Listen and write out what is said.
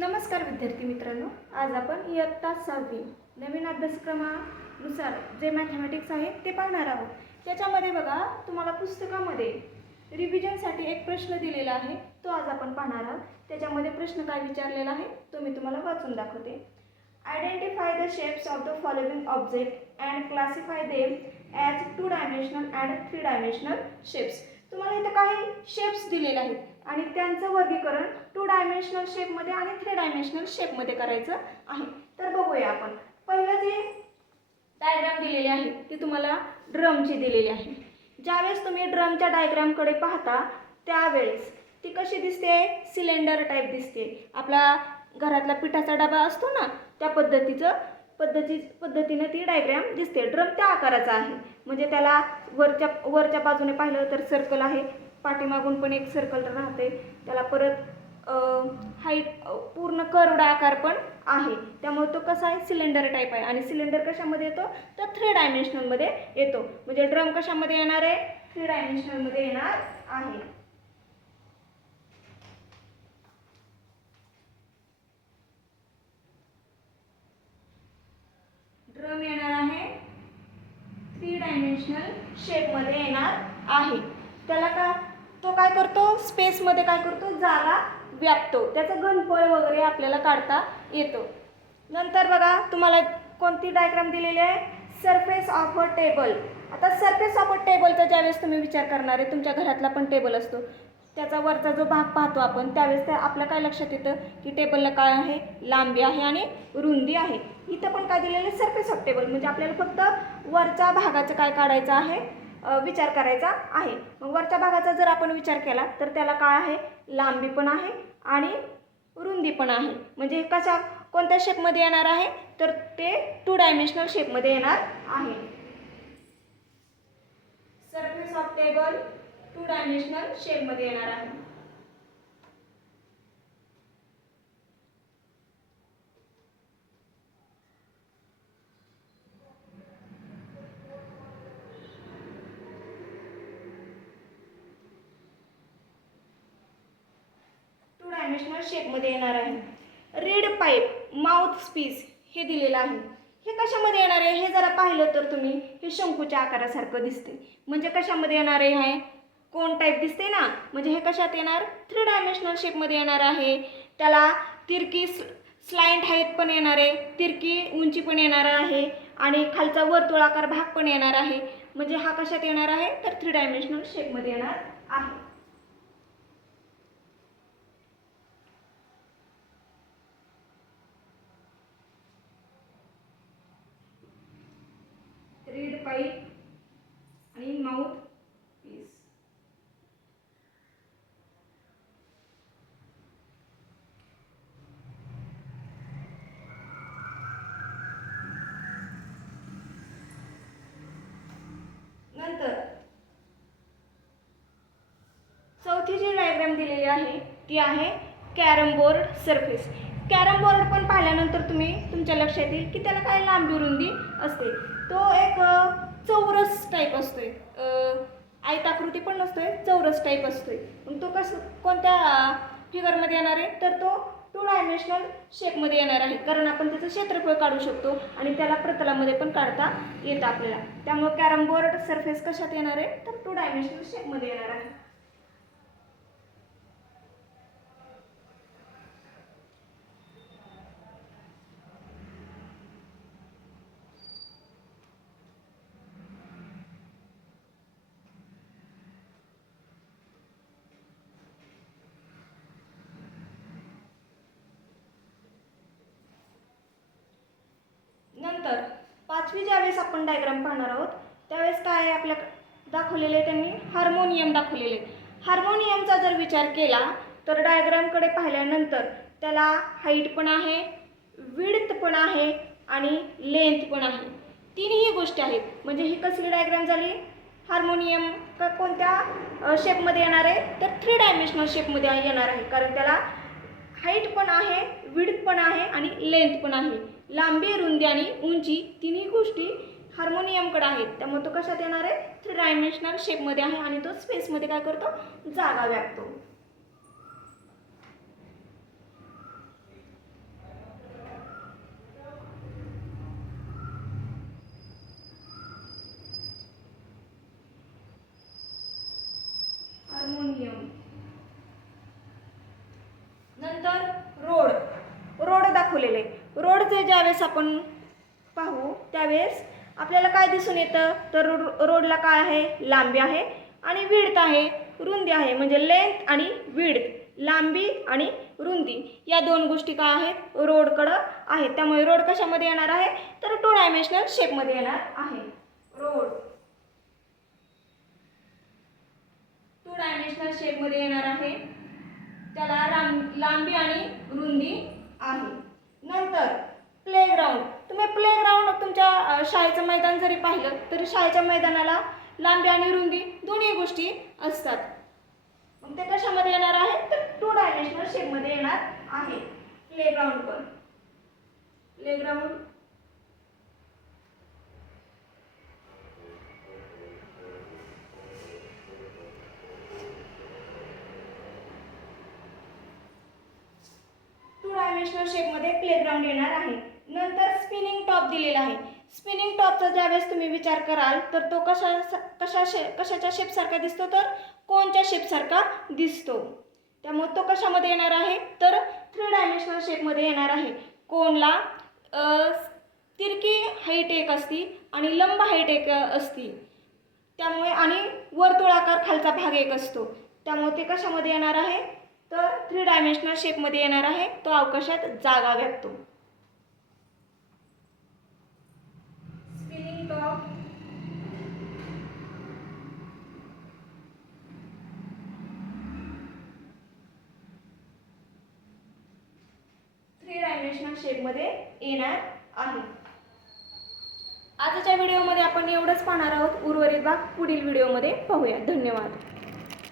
नमस्कार विद्यार्थी मित्रांनो, आज आपण इयत्ता 6वी नवीन अभ्यासक्रमानुसार जे मॅथमॅटिक्स आहे ते पाहणार आहोत। त्याच्यामध्ये बघा, तुम्हाला पुस्तकामध्ये रिव्हिजनसाठी एक प्रश्न दिलेला आहे, तो आज आपण पाहणार आहोत। त्याच्यामध्ये प्रश्न काय विचारलेला आहे तो मी तुम्हाला वाचून दाखवते। Identify the shapes of the following object and classify them as 2 dimensional and 3 dimensional shapes. तुम्हाला इथे काही शेप्स दिलेले आहेत आणि त्यांचं वर्गीकरण 2 डायमेन्शनल शेपमध्ये आणि 3 डायमेन्शनल शेपमध्ये करायचं आहे। तर बघूया आपण। पहिलं जे डायग्राम दिलेले आहे ती तुम्हाला ड्रमची दिलेली आहे। ज्यावेळेस तुम्ही ड्रमच्या डायग्रामकडे पाहता त्यावेळेस ती कशी दिसते? सिलेंडर टाईप दिसते। आपला घरातला पिठाचा डबा असतो ना, त्या पद्धतीने ती डायग्राम दिसते। ड्रम त्या आकाराचा आहे, म्हणजे त्याला वरच्या बाजूने पाहिलं तर सर्कल आहे, पाठीमागून पण एक सर्कल राहते, त्याला परत हाईट पूर्ण कर्वड आकार पण आहे। त्यामुळे तो कसा आहे? सिलेंडर टाईप आहे। आणि सिलेंडर कशामध्ये येतो? तर 3 डायमेन्शनलमध्ये येतो। म्हणजे ड्रम कशामध्ये येणार आहे? 3 डायमेन्शनलमध्ये येणार आहे। ड्रम येणार आहे 3 डायमेन्शनल शेपमध्ये येणार आहे। त्याला का तो काय करतो? स्पेसमध्ये काय करतो? जागा व्यापतो। त्याचं घनफळ वगैरे आपल्याला काढता येतो। नंतर बघा, तुम्हाला कोणती डायग्राम दिलेली आहे? Surface of a table. आता सरफेस ऑफ अ टेबलचा ज्यावेळेस तुम्ही विचार करणार आहे, तुमच्या घरातला पण टेबल असतो, त्याचा वरचा जो भाग पाहतो आपण, त्यावेळेस आपल्या काय लक्षात येतं की टेबलला काय आहे? लांबी आहे आणि रुंदी आहे। इथं पण काय दिलेलं आहे? सरफेस ऑफ टेबल, म्हणजे आपल्याला फक्त वरच्या भागाचं काय काढायचं आहे? विचार करायचा आहे। मग वरच्या भागाचा जर आपण विचार केला तर त्याला काय आहे? लांबी पण आहे आणि रुंदी पण आहे। म्हणजे कोणत्या शेपमध्ये येणार आहे? तर ते 2 डायमेन्शनल शेपमध्ये येणार आहे। सरफेस ऑफ टेबल 2 डायमेन्शनल शेपमध्ये येणार आहे। डायमेन्शनल शेपमध्ये येणार आहे। रीड पाईप माउथ पीस हे दिलेलं आहे। हे कशामध्ये येणार आहे? हे जरा पाहिलं तर तुम्ही, हे शंकूच्या आकारासारखं दिसते। म्हणजे कशामध्ये येणार आहे? कोन टाईप दिसते ना, म्हणजे हे कशात येणार? 3 डायमेन्शनल शेपमध्ये येणार आहे। त्याला तिरकी स्लाइंट हाईट पण येणार आहे, तिरकी उंची पण येणार आहे आणि खालचा वर्तुळाकार भाग पण येणार आहे। म्हणजे हा कशात येणार आहे? तर 3 डायमेन्शनल शेपमध्ये येणार आहे। रीड पाईप आणि माउथ पीस। नंतर चौथी जी डायग्राम दिलेली आहे ती आहे carrom board surface. Carrom board पण पाहिल्यानंतर तुमच्या लक्षात येईल की त्याला काय लांबी रुंदी असते। तो एक चौरस टाईप असतोय, आयताकृती पण नसतोय, चौरस टाईप असतोय। मग तो कोणत्या फिगरमध्ये येणार आहे? तर तो 2 डायमेन्शनल शेपमध्ये येणार आहे, कारण आपण त्याचं क्षेत्रफळ काढू शकतो आणि त्याला प्रतलामध्ये पण काढता येतं आपल्याला। त्यामुळे कॅरम बोर्ड सरफेस कशात येणार आहे? तर 2 डायमेन्शनल शेपमध्ये येणार आहे। नंतर पाचवी ज्यावेळेस आपण डायग्राम पाहणार आहोत त्यावेळेस काय आहे? आपल्या दाखवलेले त्यांनी हार्मोनियम दाखवलेले। हार्मोनियमचा जर विचार केला तर डायग्रामकडे पाहिल्यानंतर त्याला हाईट पण आहे, विड्थ पण आहे आणि लेंथ पण आहे। तिन्ही गोष्टी आहेत। म्हणजे ही कसली डायग्राम झाली? हार्मोनियम कोणत्या शेपमध्ये येणार आहे? तर 3 डायमेन्शनल शेपमध्ये येणार आहे, कारण त्याला हाईट पण आहे, विड्थ पण आहे आणि लेंथ पण आहे। लांबी, रुंदी आणि उंची तिन्ही गोष्टी हार्मोनियमकडे आहेत। त्यामुळे तो कशात येणार आहे? 3 डायमेन्शनल शेपमध्ये आहे आणि तो स्पेसमध्ये काय करतो? जागा व्यापतो। दाखवलेलं आहे. रोडचे ज्यावेळेस आपण पाहू त्यावेळेस आपल्याला काय दिसून येतं, तर रोडला काय आहे, लांबी आहे आणि विड्थ आहे, रुंदी आहे. म्हणजे लेंथ आणि विड्थ, लांबी आणि रुंदी या दोन गोष्टी काय आहेत, रोडकडं आहेत. त्यामुळे रोड कशामध्ये येणार आहे, तर 2 डायमेन्शनल शेपमध्ये येणार आहे. रोड 2 डायमेन्शनल शेपमध्ये येणार आहे. त्याला लांबी आणि रुंदी आहे. नंतर प्लेग्राऊंड. तुम्ही प्लेग्राऊंड तुमच्या शाळेचं मैदान जरी पाहिलं तरी शाळेच्या मैदानाला लांबी आणि रुंदी दोन्ही गोष्टी असतात. मग ते कशामध्ये येणार आहे, तर 2 डायमेन्शनल शेपमध्ये येणार आहे. प्लेग्राऊंड पण प्लेग्राऊंड 2 डायमेन्शनल शेपमध्ये प्लेग्राऊंड येणार आहे. नंतर स्पिनिंग टॉप दिलेला आहे. स्पिनिंग टॉपचा ज्यावेळेस तुम्ही विचार कराल तर तो कशाच्या शेपसारखा दिसतो, तर कोनच्या शेपसारखा दिसतो. त्यामुळे तो कशामध्ये येणार आहे, तर 3 डायमेन्शनल शेपमध्ये येणार आहे. कोनला तिरकी हाईट एक असती आणि लंब हाईट एक असती. त्यामुळे आणि वर्तुळाकार खालचा भाग एक असतो. त्यामुळे ते कशामध्ये येणार आहे, तर 3 डायमेन्शनल शेपमध्ये येणार आहे. तो अवकाशात जागा व्यापतो. स्पिनिंग टॉप डायमेन्शनल शेपमध्ये येणार आहे. आजच्या व्हिडिओमध्ये आपण एवढंच पाहणार आहोत. उर्वरित भाग पुढील व्हिडिओमध्ये पाहूया. धन्यवाद.